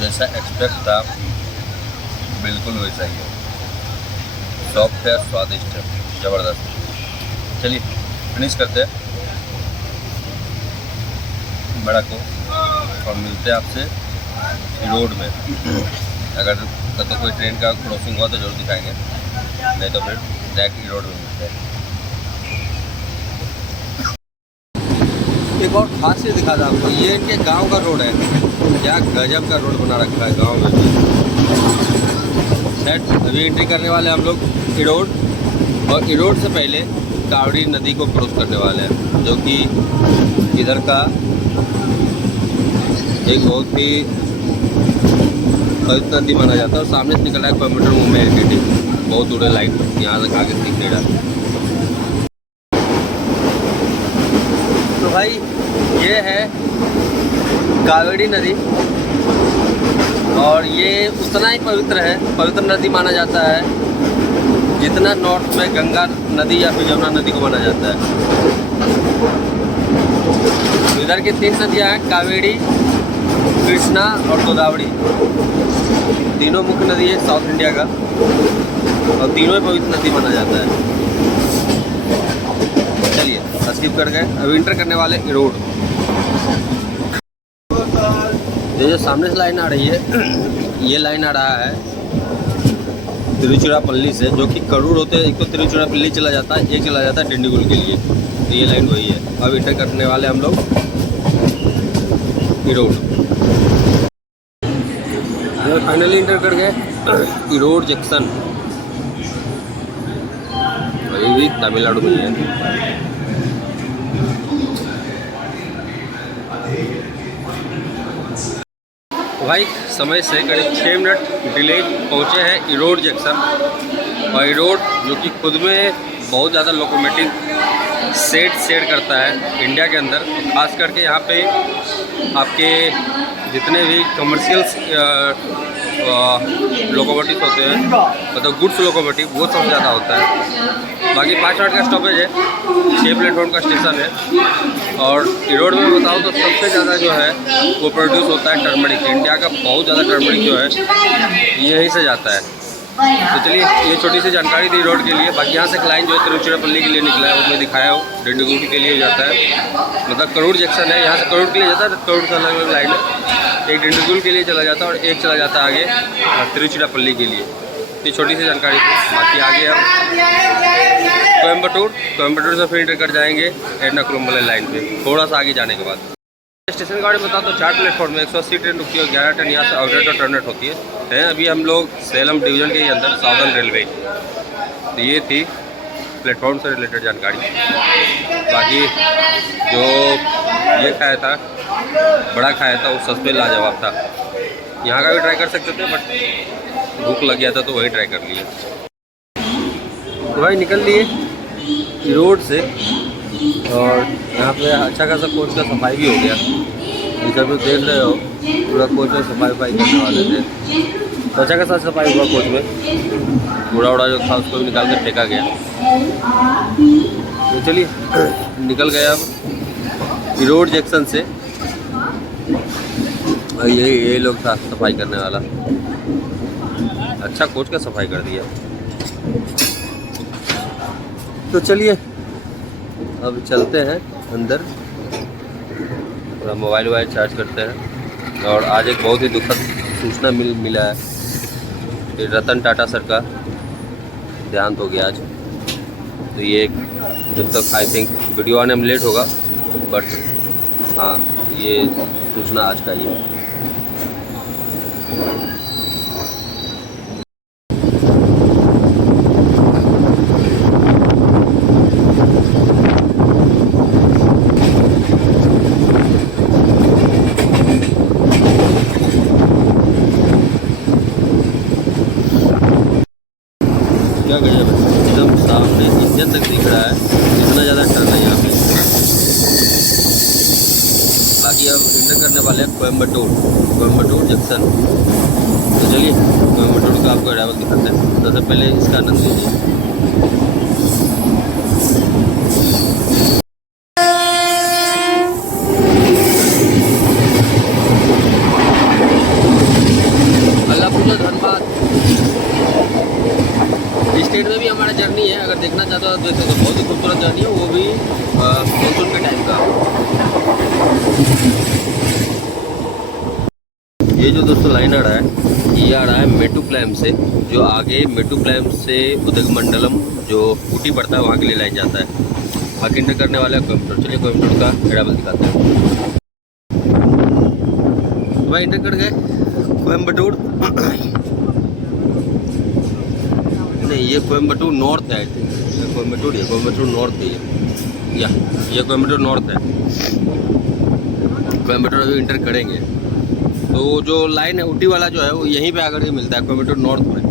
जैसा एक्सपेक्ट था बिल्कुल वैसा ही है, सॉफ्ट है, स्वादिष्ट है, ज़बरदस्त। चलिए फिनिश करते हैं बड़ा को, और मिलते हैं आपसे रोड में। अगर तो कोई ट्रेन का क्रॉसिंग हुआ तो जरूर दिखाएंगे, नहीं तो फिर डायरेक्ट रोड में मिलते हैं। एक और खास चीज़ दिखा था आपको, ये इनके गांव का रोड है, क्या गजब का रोड बना रखा है गांव में भी। अभी एंट्री करने वाले हम लोग इरोड, और इरोड से पहले कावड़ी नदी को क्रॉस करने वाले हैं, जो कि इधर का एक बहुत ही पवित्र नदी माना जाता है। और सामने से निकल रहा है किलोमीटर मुंबई एलटीटी, बहुत दूर है लाइट, यहाँ तक आगे दिख नहीं रहा। तो भाई ये है कावेरी नदी, और ये उतना ही पवित्र नदी माना जाता है जितना नॉर्थ में गंगा नदी या फिर जमुना नदी को माना जाता है। इधर की 3 नदियाँ हैं, कावेरी, कृष्णा और गोदावरी। तीनों मुख्य नदी है साउथ इंडिया का, और तीनों ही पवित्र नदी माना जाता है। चलिए स्किप कर गए, अब इंटर करने वाले इरोड। ये जो सामने से लाइन आ रही है, ये लाइन आ रहा है तिरुचिरापल्ली से, जो कि करूर होते हैं। एक तो तिरुचिरापल्ली चला जाता है, एक चला जाता है डिंडीगुल के लिए, तो ये लाइन वही है। अब इंटर करने वाले हम लोग इरोड। फाइनली इंटर कर गए इरोड जंक्शन, अभी भी तमिलनाडु में है। भाई समय से करीब 6 मिनट डिले पहुँचे हैं इरोड जंक्शन। और इरोड जो कि खुद में बहुत ज़्यादा लोकोमोटिव सेड करता है इंडिया के अंदर, खास करके यहाँ पे आपके जितने भी कमर्शियल्स लोकोमोटिव होते हैं, मतलब गुड्स लोकोमोटिव, वो सबसे ज़्यादा होता है। बाकी 5 मिनट का स्टॉपेज है, 6 प्लेटफॉर्म का स्टेशन है। और इरोड में बताऊँ तो सबसे ज़्यादा जो है वो प्रोड्यूस होता है टर्मरिक। इंडिया का बहुत ज़्यादा टर्मरिक जो है यहीं से जाता है। तो चलिए ये छोटी सी जानकारी थी रोड के लिए। बाकी यहाँ से लाइन जो है तिरुचिरापल्ली के लिए निकला है, वो मैं दिखाया हूँ, डिंडीगुल के लिए जाता है, मतलब करूर जंक्शन है, यहाँ से करूर के लिए जाता है। करूर से अलग अलग लाइन है, एक डिंडीगुल के लिए चला जाता है और एक चला जाता है आगे तिरुचिरापल्ली के लिए। ये छोटी सी जानकारी थी। बाकी आगे हम कोयम्बटूर से फिर इंटर कर जाएंगे एर्नाकुलम वाले लाइन पे, थोड़ा सा आगे जाने के बाद। स्टेशन गाड़ी बता तो 4 प्लेटफॉर्म में 180 ट्रेन रुकती है और 11 ट्रेन यहाँ से आउटलेट और टर्नलेट होती है। अभी हम लोग सेलम डिवीज़न के ही अंदर साउदर्न रेलवे। तो ये थी प्लेटफॉर्म से रिलेटेड जानकारी। बाकी जो ये खाया था, बड़ा खाया था, वो सस्ते लाजवाब था। यहाँ का भी ट्राई कर सकते थे बट भूख लग गया था तो वही ट्राई कर लिया। तो भाई निकल लिए रोड से और यहाँ पे अच्छा खासा कोच का सफाई भी हो गया। जैसे आप देख रहे हो पूरा कोच में सफाई करने वाले थे, तो अच्छा खासा सफाई हुआ कोच में। कूड़ा उड़ा जो था उसको भी निकाल कर फेंका गया। तो चलिए निकल गए अब रोड जंक्शन से। और ये लोग था सफाई करने वाला, अच्छा कोच का सफाई कर दिया। तो चलिए अब चलते हैं अंदर, थोड़ा मोबाइल वोबाइल चार्ज करते हैं। और आज एक बहुत ही दुखद सूचना मिला है कि रतन टाटा सर का देहांत हो गया आज। तो ये एक जब तक आई थिंक वीडियो आने में लेट होगा, बट हाँ ये सूचना आज का ही है। क्या गजब है, एकदम सामने इंजन तक दिख रहा है, इतना ज़्यादा टर्न है यहाँ पे। बाकी अब इंटर करने वाले हैं कोयम्बटूर जंक्शन। तो चलिए कोयम्बटूर का आपको अराइवल दिखाते हैं। सबसे पहले इसका आनंद लीजिए। अल्लाह पूजा धन्यवाद। स्टेट में भी हमारा जर्नी है, अगर देखना चाहते हो तो देख सकते हो। बहुत ही खूबसूरत जर्नी है, वो भी मानसून के टाइम का। ये जो दोस्तों लाइन आ रहा है, ये आ रहा है मेट्टुपालयम से, जो आगे मेट्टुपालयम से उदगमंडलम जो ऊटी पड़ता है वहाँ के लिए लाइन जाता है। आगे इंटर करने वाले हैं कोयम्बटूर। चलिए कोयम्बटूर का अराइवल दिखाते हैं। तो भाई इंटर कर गए कोयम्बटूर। नहीं, ये कोयम्बटूर नॉर्थ है। ये कोयम्बटूर नॉर्थ है। ये कोयम्बटूर नॉर्थ है। कोयम्बटूर अभी इंटर करेंगे तो जो लाइन है ऊटी वाला जो है वो यहीं पे आकर के मिलता है, कोयम्बटूर नॉर्थ में।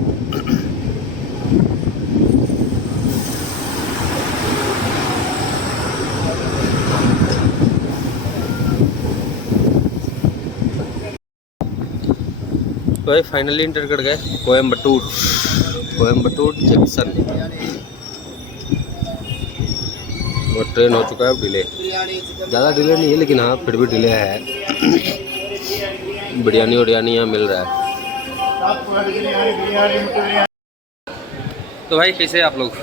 तो भाई फाइनली इंटर कर गए कोयम्बटूर जंक्शन। और ट्रेन हो चुका है अब डिले, ज़्यादा डिले नहीं है लेकिन हाँ फिर भी डिले है। बिरयानी यहाँ मिल रहा है। तो भाई कैसे आप लोग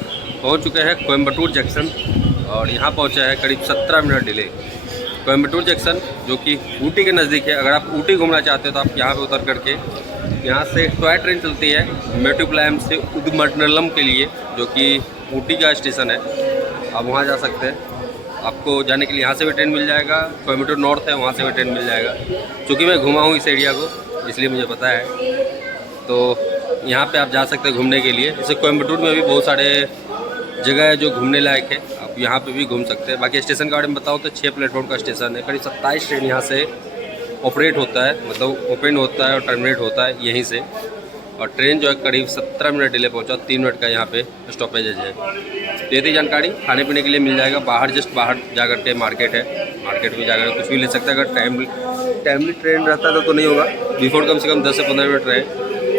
पहुंच चुके हैं कोयम्बटूर जंक्शन और यहाँ पहुंचा है करीब 17 मिनट डिले। कोयम्बटूर जंक्शन जो कि ऊटी के नज़दीक है। अगर आप ऊटी घूमना चाहते हो तो आप यहाँ पे उतर करके यहाँ से टॉय ट्रेन चलती है मेट्टुपालयम से उदगमंडलम के लिए, जो कि ऊटी का स्टेशन है। आप वहाँ जा सकते हैं। आपको जाने के लिए यहाँ से भी ट्रेन मिल जाएगा। कोयम्बटूर नॉर्थ है, वहाँ से भी ट्रेन मिल जाएगा। क्योंकि मैं घुमा हूँ इस एरिया को, इसलिए मुझे पता है। तो यहाँ पे आप जा सकते हैं घूमने के लिए। जैसे कोयम्बटूर में भी बहुत सारे जगह है जो घूमने लायक है, आप यहाँ पे भी घूम सकते हैं। बाकी स्टेशन के बारे में बताओ तो 6 प्लेटफॉर्म का स्टेशन है। करीब 27 ट्रेन यहाँ से ऑपरेट होता है, मतलब ओपन होता है और टर्मिनेट होता है यहीं से। और ट्रेन जो है करीब 17 मिनट डिले पहुँचा, 3 मिनट का यहाँ पे स्टॉपेजेज है। तो ये थी जानकारी। खाने पीने के लिए मिल जाएगा बाहर, जस्ट बाहर जा कर के मार्केट है, मार्केट में जाकर कुछ भी ले सकते हैं। अगर टाइमली ट्रेन रहता तो नहीं होगा। बिफोर कम से कम 10 से 15 मिनट रहे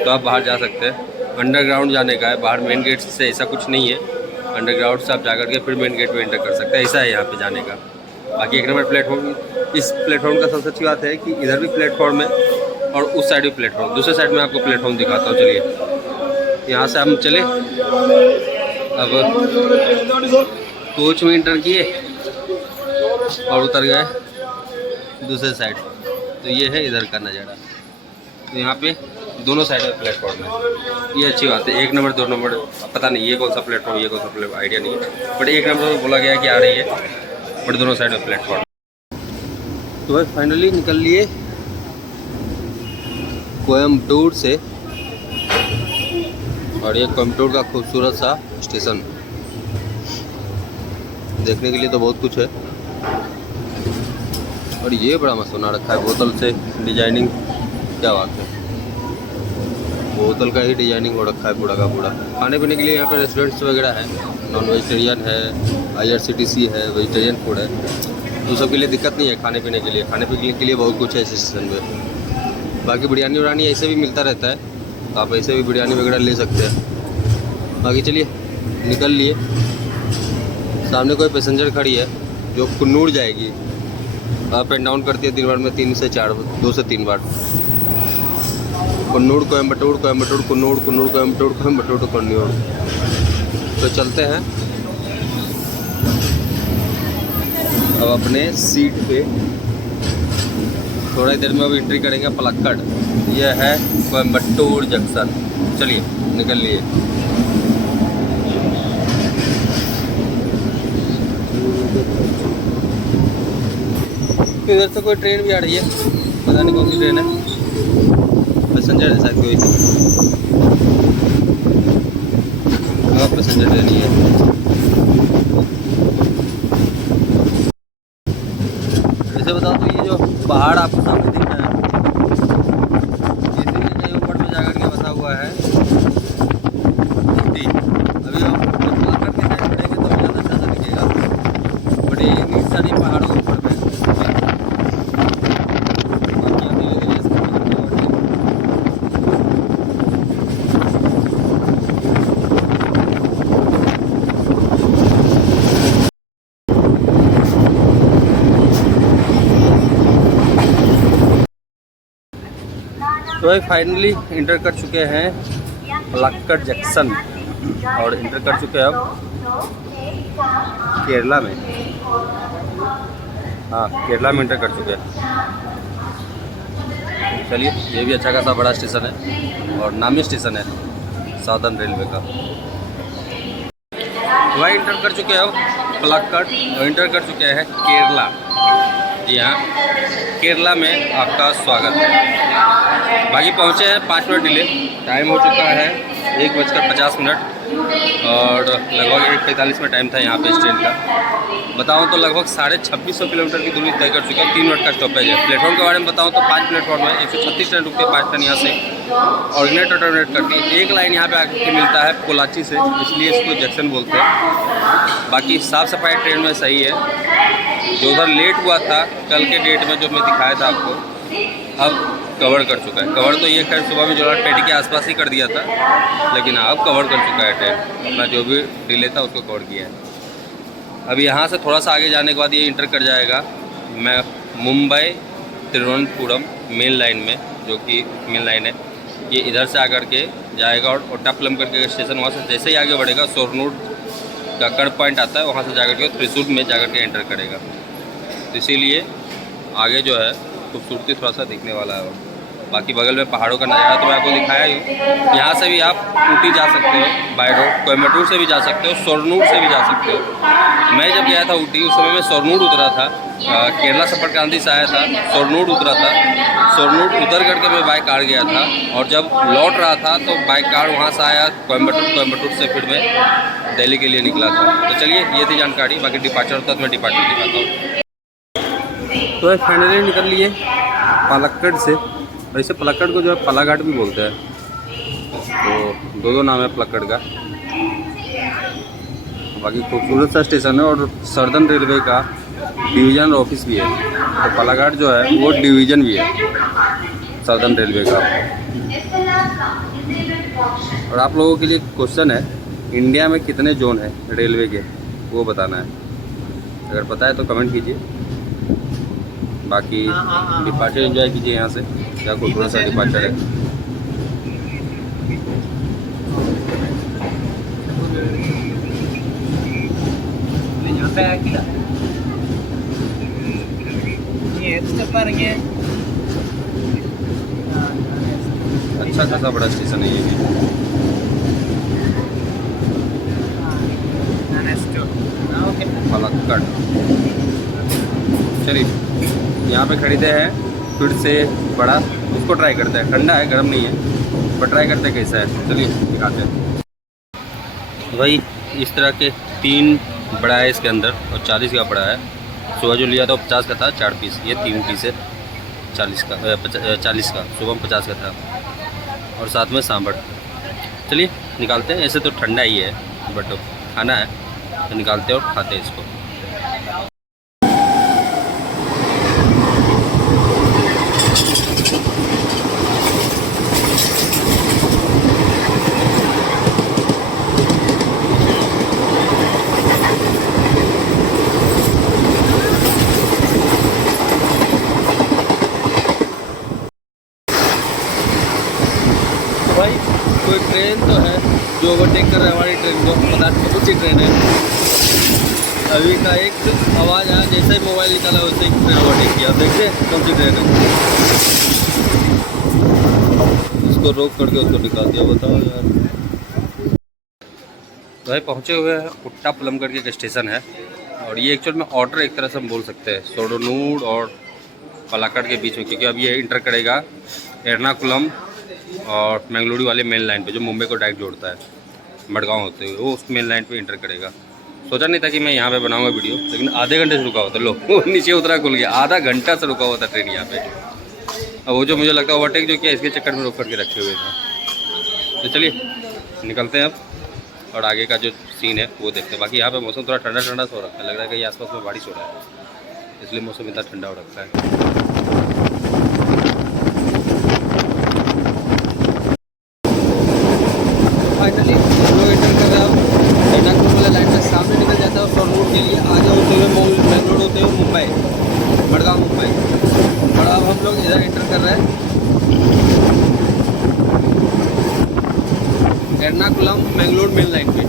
तो आप बाहर जा सकते हैं। अंडरग्राउंड जाने का है, बाहर मेन गेट से ऐसा कुछ नहीं है। अंडरग्राउंड से आप जाकर के फिर मेन गेट में एंटर कर सकते हैं, ऐसा है यहाँ पे जाने का। बाकी 1 नंबर प्लेटफॉर्म। इस प्लेटफॉर्म का सबसे अच्छी बात है कि इधर भी प्लेटफॉर्म है और उस साइड भी प्लेटफॉर्म। दूसरे साइड में आपको प्लेटफॉर्म दिखाता हूँ। चलिए यहाँ से हम चले, अब कोच में इंटर किए और उतर गए दूसरे साइड। तो ये है इधर का नज़ारा। तो यहाँ पे दोनों साइड में प्लेटफॉर्म है, ये अच्छी बात है। 1 नंबर 2 नंबर पता नहीं ये कौन सा प्लेटफॉर्म, ये कौन सा प्लेटफॉर्म, आइडिया नहीं है, बट 1 नंबर बोला गया कि आ रही है, बट दोनों साइड में प्लेटफॉर्म। तो भाई फाइनली निकल लिए कोयम्बटूर से, और ये कोयम्बटूर का खूबसूरत सा स्टेशन। देखने के लिए तो बहुत कुछ है, और ये बड़ा मस्त बना रखा है बोतल से डिजाइनिंग, क्या बात है, बोतल का ही डिजाइनिंग हो रखा है पूरा का पूरा। खाने पीने के लिए यहाँ पर रेस्टोरेंट्स वगैरह है, नॉन वेजिटेरियन है, IRCTC है, वेजिटेरियन फूड है, तो सबके लिए दिक्कत नहीं है खाने पीने के लिए। खाने पीने के लिए बहुत कुछ है इस स्टेशन पे। बाकी बिरयानी उरानी ऐसे भी मिलता रहता है, तो आप ऐसे भी बिरयानी वगैरह ले सकते हैं। बाकी चलिए निकल लिए। सामने कोई पैसेंजर खड़ी है जो कुन्नूर जाएगी, अप एंड डाउन करती है दिन भर में 3 से 4 2 से 3 बार। कुन्नूर कोयम्बटूर, कोयम्बटूर कुन्नूर, कुन्नूर कोयम्बटूर, कोयम्बटूर टू कुन्नूर। तो चलते हैं अब अपने सीट पे। थोड़ा ही देर में अब एंट्री करेंगे पलक्कड़। यह है कोयम्बटूर जंक्शन। चलिए निकल लिए। इधर से कोई ट्रेन भी आ रही है, पता नहीं कौन सी ट्रेन है, पैसेंजर है शायद कोई। हाँ पैसेंजर ट्रेन ही है। वैसे बताओ तो ये जो पहाड़ आपको सामने दिख रहा है, इसी के कहीं ऊपर में जाकर के बसा हुआ है ऊटी। अभी हम पलक्कड़ के साइड चढ़ेंगे तो ज़्यादा अच्छा से दिखेगा, बट ये इतनी सारी पहाड़ों के ऊपर में। तो भाई फाइनली इंटर कर चुके हैं पलक्कड़ जंक्शन, और इंटर कर चुके हैं अब केरला में। हाँ केरला में इंटर कर चुके हैं। चलिए ये भी अच्छा खासा बड़ा स्टेशन है और नामी स्टेशन है साउदर्न रेलवे का। वही इंटर कर चुके हैं अब पलक्कड़, और इंटर कर चुके हैं केरला। जी हाँ केरला में आपका स्वागत है। बाकी पहुँचे हैं 5 मिनट डिले, टाइम हो चुका है 1:50 और लगभग 1:45 में टाइम था यहाँ पे इस ट्रेन का। बताऊँ तो लगभग 2650 किलोमीटर की दूरी तय कर चुका है। 3 मिनट का स्टॉपेज है। प्लेटफॉर्म के बारे में बताऊँ तो 5 प्लेटफॉर्म है, 136 ट्रेन रुकती है 5 ट्रेन यहाँ से ऑर्डिनेट और टर्मिनेट करती है। एक लाइन यहाँ पे आके मिलता है पोलाची से, इसलिए इसको जंक्शन बोलते हैं। बाकी साफ़ सफाई ट्रेन में सही है। जो उधर लेट हुआ था कल के डेट में जो मैं दिखाया था आपको, अब कवर कर चुका है। कवर तो ये खैर सुबह में जोड़ा पेटी के आसपास ही कर दिया था, लेकिन अब कवर कर चुका है ट्रेन। अपना जो भी डिले था उसको कवर किया है। अब यहाँ से थोड़ा सा आगे जाने के बाद ये इंटर कर जाएगा मैं मुंबई तिरुवनंतपुरम मेन लाइन में, जो कि मेन लाइन है। ये इधर से आकर के जाएगा और ओट्टापलम करके स्टेशन, वहाँ से जैसे ही आगे बढ़ेगा सोरनूर का कट पॉइंट आता है, वहाँ से जाकर के त्रिशूर में जाकर के एंटर करेगा। तो इसीलिए आगे जो है खूबसूरती थोड़ा सा दिखने वाला है। बाकी बगल में पहाड़ों का नज़ारा तो मैं आपको दिखाया ही। यहाँ से भी आप ऊटी जा सकते हो बाय रोड, कोयम्बटूर से भी जा सकते हो, सोरनूर से भी जा सकते हो। मैं जब गया था ऊटी उस समय मैं सोरनूर उतरा था, केरला सफर क्रांति से आया था, सोरनूर उतरा था। सोरनूर उतर करके मैं बाय कार गया था, और जब लौट रहा था तो बाय कार वहाँ से आया कोयम्बटूर, कोयम्बटूर से फिर मैं दिल्ली के लिए निकला था। तो चलिए ये थी जानकारी। बाकी डिपार्चर होता है तो मैं डिपार्चर दिखाता हूँ। तो फाइनली निकल लिए पलक्कड़ से। वैसे पलक्कड़ को जो है पलाघाट भी बोलते हैं, तो दो नाम है पलक्कड़ का। बाकी खूबसूरत सा स्टेशन है और सर्दर्न रेलवे का डिवीज़न ऑफिस भी है। तो पलाघाट जो है वो डिवीज़न भी है सर्दर्न रेलवे का। और आप लोगों के लिए क्वेश्चन है, इंडिया में कितने जोन है रेलवे के, वो बताना है। अगर पता है तो कमेंट कीजिए। बाकी डिपार्चर एंजॉय कीजिए यहाँ से, क्या खूबसूरत सा डिपार्चर है। अच्छा खासा बड़ा स्टेशन है ये भी। पलक्कड़। चलिए यहाँ पे खरीदे हैं फिर से बड़ा, उसको ट्राई करते हैं। ठंडा है, गर्म नहीं है, पर ट्राई करते हैं कैसा है। चलिए दिखाते हैं। भाई इस तरह के 3 बड़ा है इसके अंदर, और 40 का बड़ा है। सुबह जो लिया था 50 का था, 4 पीस, ये 3 पीस है 40 का। सुबह में 50 का था, और साथ में सांभर। चलिए निकालते हैं। ऐसे तो ठंडा ही है, बट खाना है तो निकालते हैं और खाते हैं इसको। भाई कोई ट्रेन तो है जो ओवरटेक कर रहा है हमारी ट्रेन को, पता नहीं कौन सी ट्रेन है। अभी का एक आवाज़ आया, जैसे ही मोबाइल निकाला वैसे ही ट्रेन ओवरटेक किया। देखिए कौन सी ट्रेन है, इसको रोक करके उसको निकाल दिया। बताओ यार। भाई पहुँचे हुए हैं उट्टापलम करके एक स्टेशन है, और ये एक्चुअल में ऑर्डर एक तरह से हम बोल सकते हैं सोडोनूड और पलाक्कड़ के बीच में, क्योंकि अब ये इंटर करेगा एर्नाकुलम और मैंगलोरी वाले मेन लाइन पे, जो मुंबई को डायरेक्ट जोड़ता है मडगांव होते हुए, वो उस मेन लाइन पे इंटर करेगा। सोचा नहीं था कि मैं यहाँ पे बनाऊंगा वीडियो, लेकिन आधे घंटे से रुका हुआ था। लो नीचे उतरा खुल गया, आधा घंटा से रुका हुआ था ट्रेन यहाँ पे। अब वो जो मुझे लगता है ओवरटेक जो किया, इसके चक्कर में रोक करके रखे हुए था। तो चलिए निकलते हैं अब, और आगे का जो सीन है वो देखते हैं। बाकी यहाँ पे मौसम थोड़ा ठंडा ठंडा सा हो रखा है, लग रहा है कि आसपास में बारिश हो रहा है, इसलिए मौसम इतना ठंडा हो रखा है। फाइनली हम लोग एंटर कर रहे हैं एर्नाकुलम वाला लाइन में, सामने निकल जाता है और सोडोनूड के लिए आगे होते हुए मैंगलोर होते हुए मुंबई, मडगांव मुंबई। और अब हम लोग इधर एंटर कर रहे हैं एर्नाकुलम मैंगलोर मेन लाइन पे।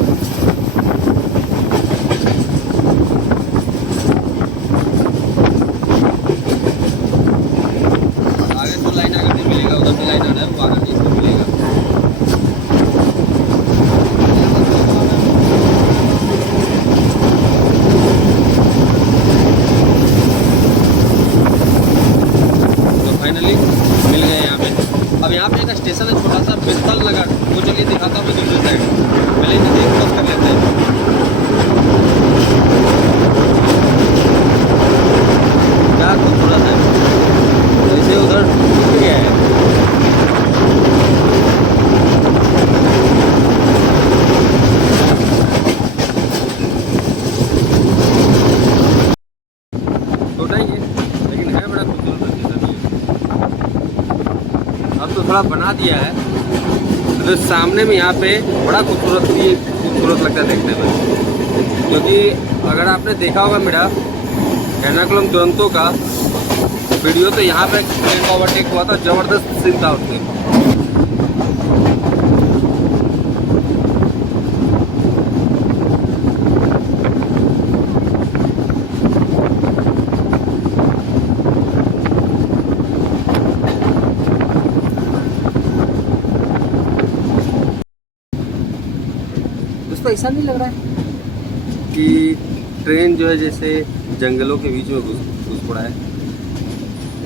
आगे तो लाइन आगे नहीं मिलेगा, उधर भी लाइन आ रहा है, वो आगे नहीं इसको मिलेगा। फाइनली मिल गए यहाँ पे। अब यहाँ पे एक स्टेशन है छोटा सा, बिस्तल नगर, वो चलिए दिखाता हूँ मैं दूसरी साइड। पहले नदी क्रॉस कर लेते हैं। क्या खूबसूरत है, वैसे उधर टूट गया है। छोटा ही है, लेकिन है बड़ा खूबसूरत स्टेशन ये। अब तो थोड़ा बना दिया है, तो सामने में यहाँ पे बड़ा खूबसूरत लगता है देखने में। क्योंकि अगर आपने देखा होगा मेरा एर्नाकुलम दुरंतो का वीडियो, तो यहाँ पे ट्रेन का ओवरटेक हुआ था, ज़बरदस्त सीन था उसमें। तो ऐसा नहीं लग रहा है कि ट्रेन जो है जैसे जंगलों के बीच में घुस पड़ा है,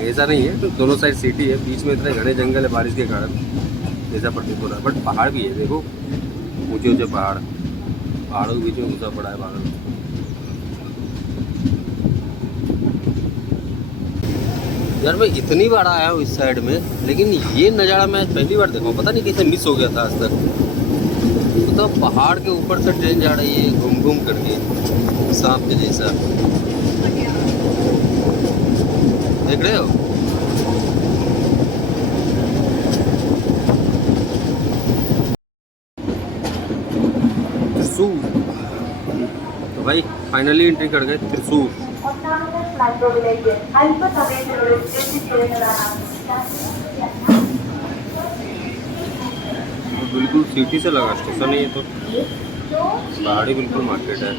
ऐसा नहीं है। तो दोनों साइड सिटी है, बीच में इतने घने जंगल है बारिश के कारण, ऐसा प्रतीत हो रहा है। बट पहाड़ भी है, देखो ऊंचे ऊंचे पहाड़ों के बीच में घुसा पड़ा है बादल। यार मैं इतनी बार आया हूँ इस साइड में, लेकिन ये नज़ारा मैं पहली बार देखा हूँ। पता नहीं कैसे मिस हो गया था आज तक। तो पहाड़ के ऊपर से ट्रेन जा रही है घूम घूम करके, सांप के जैसा, देख रहे हो। त्रिशूल, तो भाई फाइनली एंट्री कर गए त्रिशूल। बिल्कुल सिटी से लगा स्टेशन है ये, तो पहाड़ी बिल्कुल मार्केट है।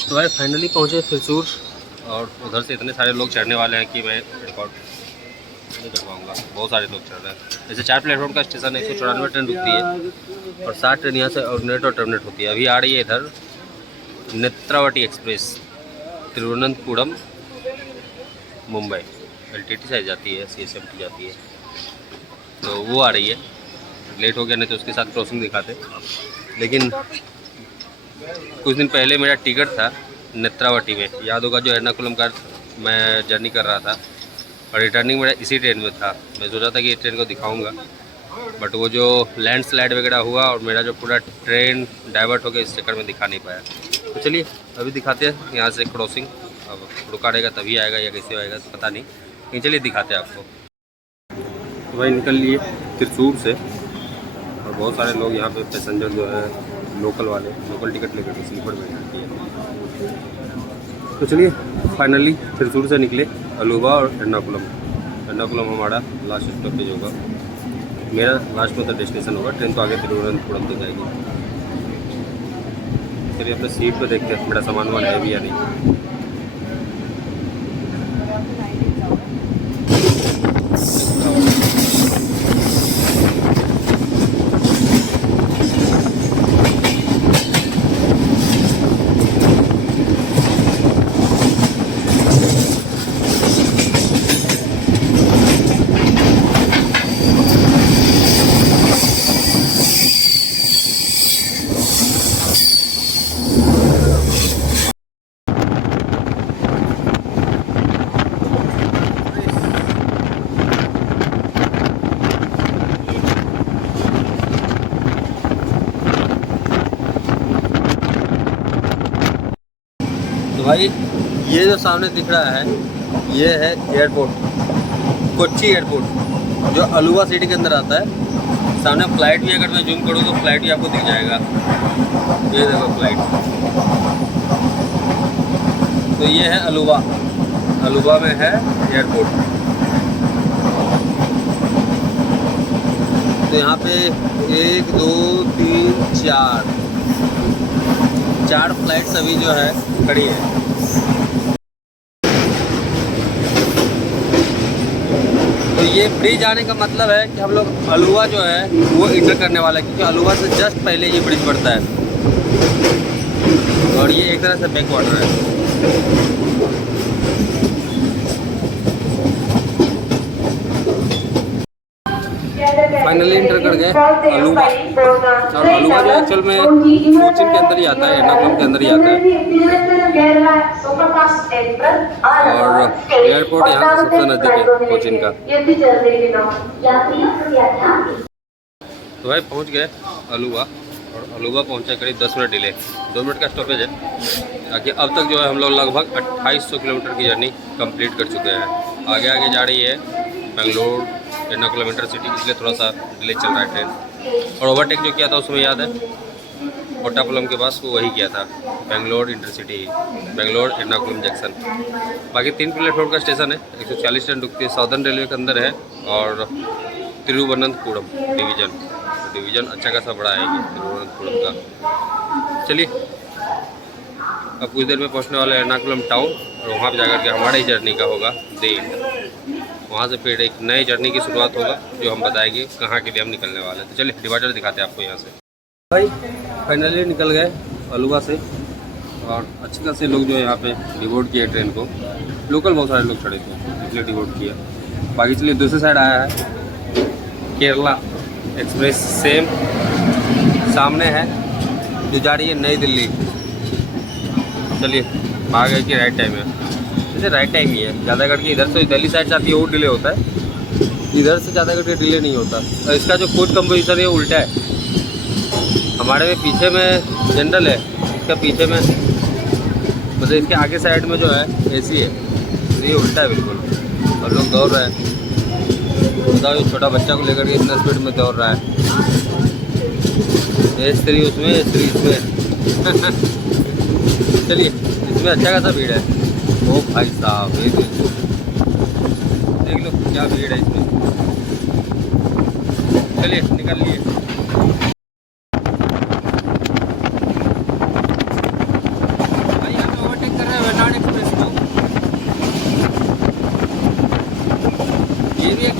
तो भाई फाइनली पहुंचे त्रिशूल, और उधर से इतने सारे लोग चढ़ने वाले हैं कि मैं रिकॉर्ड नहीं कर पाऊँगा, बहुत सारे लोग चढ़ रहे हैं। जैसे 4 प्लेटफॉर्म का स्टेशन है, 194 ट्रेन रुकती है और 60 ट्रेन यहाँ से ऑर्डिनेट और टर्मिनेट होती है। अभी आ रही है इधर नेत्रावटी एक्सप्रेस तिरुवनंतपुरम मुंबई, LTT से जाती है, CSMT जाती है, तो वो आ रही है। लेट हो गया, नहीं तो उसके साथ क्रॉसिंग दिखाते। लेकिन कुछ दिन पहले मेरा टिकट था नेत्रावटी में, याद होगा, जो एर्नाकुलम का मैं जर्नी कर रहा था और रिटर्निंग मेरा इसी ट्रेन में था। मैं सोचा था कि ये ट्रेन को दिखाऊंगा, बट वो जो लैंडस्लाइड वगैरह हुआ और मेरा जो पूरा ट्रेन डाइवर्ट हो गया, इस चक्कर में दिखा नहीं पाया। तो चलिए अभी दिखाते हैं यहाँ से क्रॉसिंग। अब रुका रहेगा तभी आएगा या कैसे आएगा तो पता नहीं, लेकिन चलिए दिखाते हैं आपको। तो भाई निकल लिए त्रिशूर से और बहुत सारे लोग यहाँ पे पैसेंजर जो है लोकल वाले लोकल टिकट लेकर के स्लीपर में जाती है। तो चलिए फाइनली त्रिशूर से निकले अलुवा और एर्नाकुलम हमारा लास्ट स्टॉपेज होगा, मेरा लास्ट में तो डेस्टिनेशन होगा। ट्रेन तो आगे तिरुवनंतपुरम तक जाएगी। चलिए अपने सीट पे देखते हैं मेरा सामान वामान है भी या नहीं। भाई ये जो सामने दिख रहा है ये है एयरपोर्ट, कोच्चि एयरपोर्ट, जो अलुवा सिटी के अंदर आता है। सामने फ्लाइट भी, अगर मैं जूम करूँ तो फ्लाइट भी आपको दिख जाएगा। ये देखो फ्लाइट, तो ये है अलुवा में है एयरपोर्ट। तो यहाँ पे 1 2 3 4 फ्लाइट्स अभी जो है खड़ी है। तो ये ब्रिज आने का मतलब है कि हम लोग अलुवा जो है वो इंटर करने वाला है, क्योंकि अलुवा से जस्ट पहले ये ब्रिज पड़ता है और ये एक तरह से बैक वाटर है। फाइनली इंटर कर गए अलुवा। और अलुवा जो एक्चुअल में कोचीन के अंदर ही आता है, एर्नाकुलम के अंदर ही आता है। और एयरपोर्ट यहाँ से सबसे नज़दीक है कोचीन का। तो भाई पहुँच गए अलुवा, और अलुवा पहुँचे करीब 10 मिनट डिले, 2 मिनट का स्टॉपेज है। ताकि अब तक जो है हम लोग लगभग 2800 किलोमीटर की जर्नी कंप्लीट कर चुके हैं। आगे आगे जा रही है बेंगलोर एर्नाकुलम इंटरसिटी, इसलिए थोड़ा सा डिले चल रहा है ट्रेन। और ओवरटेक जो किया था उसमें याद है कोट्टापुलम के पास, वो वही किया था, बेंगलोर इंटरसिटी, बेंगलोर एर्नाकुलम जंक्शन। बाकी 3 प्लेटफॉर्म का स्टेशन है, 140 ट्रेन रुकती है, साउदर्न रेलवे के अंदर है। और तिरुवनंतपुरम डिवीज़न अच्छा खासा बड़ा है ये तिरुवनंतपुरम का। चलिए अब कुछ देर में पहुंचने वाले एर्नाकुलम टाउन, और वहाँ पे जाकर के हमारे ही जर्नी का होगा डे एंड। वहाँ से फिर एक नई जर्नी की शुरुआत होगा, जो हम बताएंगे कहाँ के लिए हम निकलने वाले हैं। तो चलिए डिवाइडर दिखाते हैं आपको यहाँ से। भाई फाइनली निकल गए अलुवा से, और अच्छे खासे लोग जो है यहाँ पे डिवोट किए ट्रेन को। लोकल बहुत सारे लोग चढ़े थे इसलिए डिवोट किया। बाकी चलिए दूसरी साइड आया है केरला एक्सप्रेस, सेम सामने है, जो जा रही है नई दिल्ली। चलिए भाग गए कि राइट टाइम है, जैसे राइट टाइम ही है। ज़्यादा करके इधर से दिल्ली साइड से आती है वो डिले होता है, इधर से ज़्यादा करके डिले नहीं होता। और इसका जो कोच कंपोजिशन है उल्टा है, हमारे में पीछे में जनरल है, इसका पीछे में मतलब इसके आगे साइड में जो है AC है, तो ये उल्टा है बिल्कुल। और लोग दौड़ रहे हैं, बताओ ये छोटा बच्चा को लेकर के इतना स्पीड में दौड़ रहा है। S3 उसमें, S3 इसमें। चलिए इसमें अच्छा खासा भीड़ है। ओ भाई साहब ये देख लो क्या भीड़ है इसमें। चलिए निकल लिए। भाई यहाँ पे ओवरटेक कर रहे हैं वेनाड एक्सप्रेस को। ये भी एक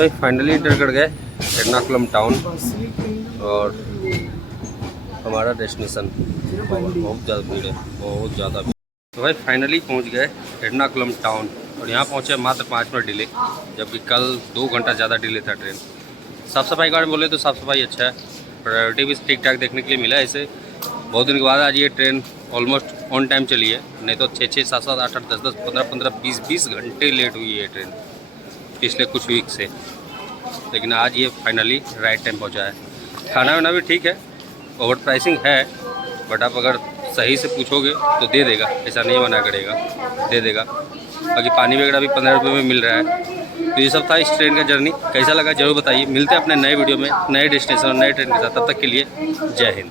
तो फाइनली इंटर कर गए एर्नाकुलम टाउन और हमारा डेस्टिनेशन। बहुत ज़्यादा भीड़ है, बहुत ज़्यादा भीड़। तो भाई फाइनली पहुंच गए एर्नाकुलम टाउन और यहाँ पहुँचे मात्र 5 मिनट डिले, जबकि कल 2 घंटा ज़्यादा डिले था ट्रेन। साफ़ सफाई के बारे में बोले तो साफ़ सफाई अच्छा है, प्रायोरिटी भी ठीक ठाक देखने के लिए मिला है। इसे बहुत दिन के बाद आज ये ट्रेन ऑलमोस्ट ऑन टाइम चली है, नहीं तो 6-6, 7-7, 8-8, 10-10, 15-15, 20-20 घंटे लेट हुई है ट्रेन पिछले कुछ वीक से। लेकिन आज ये फाइनली राइट टाइम पहुंचा है। खाना वाना भी ठीक है, ओवर प्राइसिंग है, बट आप अगर सही से पूछोगे तो दे देगा, ऐसा नहीं मना करेगा, दे देगा। बाकी पानी वगैरह भी 15 रुपये में मिल रहा है। तो ये सब था इस ट्रेन का जर्नी। कैसा लगा जरूर बताइए। मिलते हैं अपने नए वीडियो में नए डेस्टिनेशन और नए ट्रेन के साथ। तब तक के लिए जय हिंद।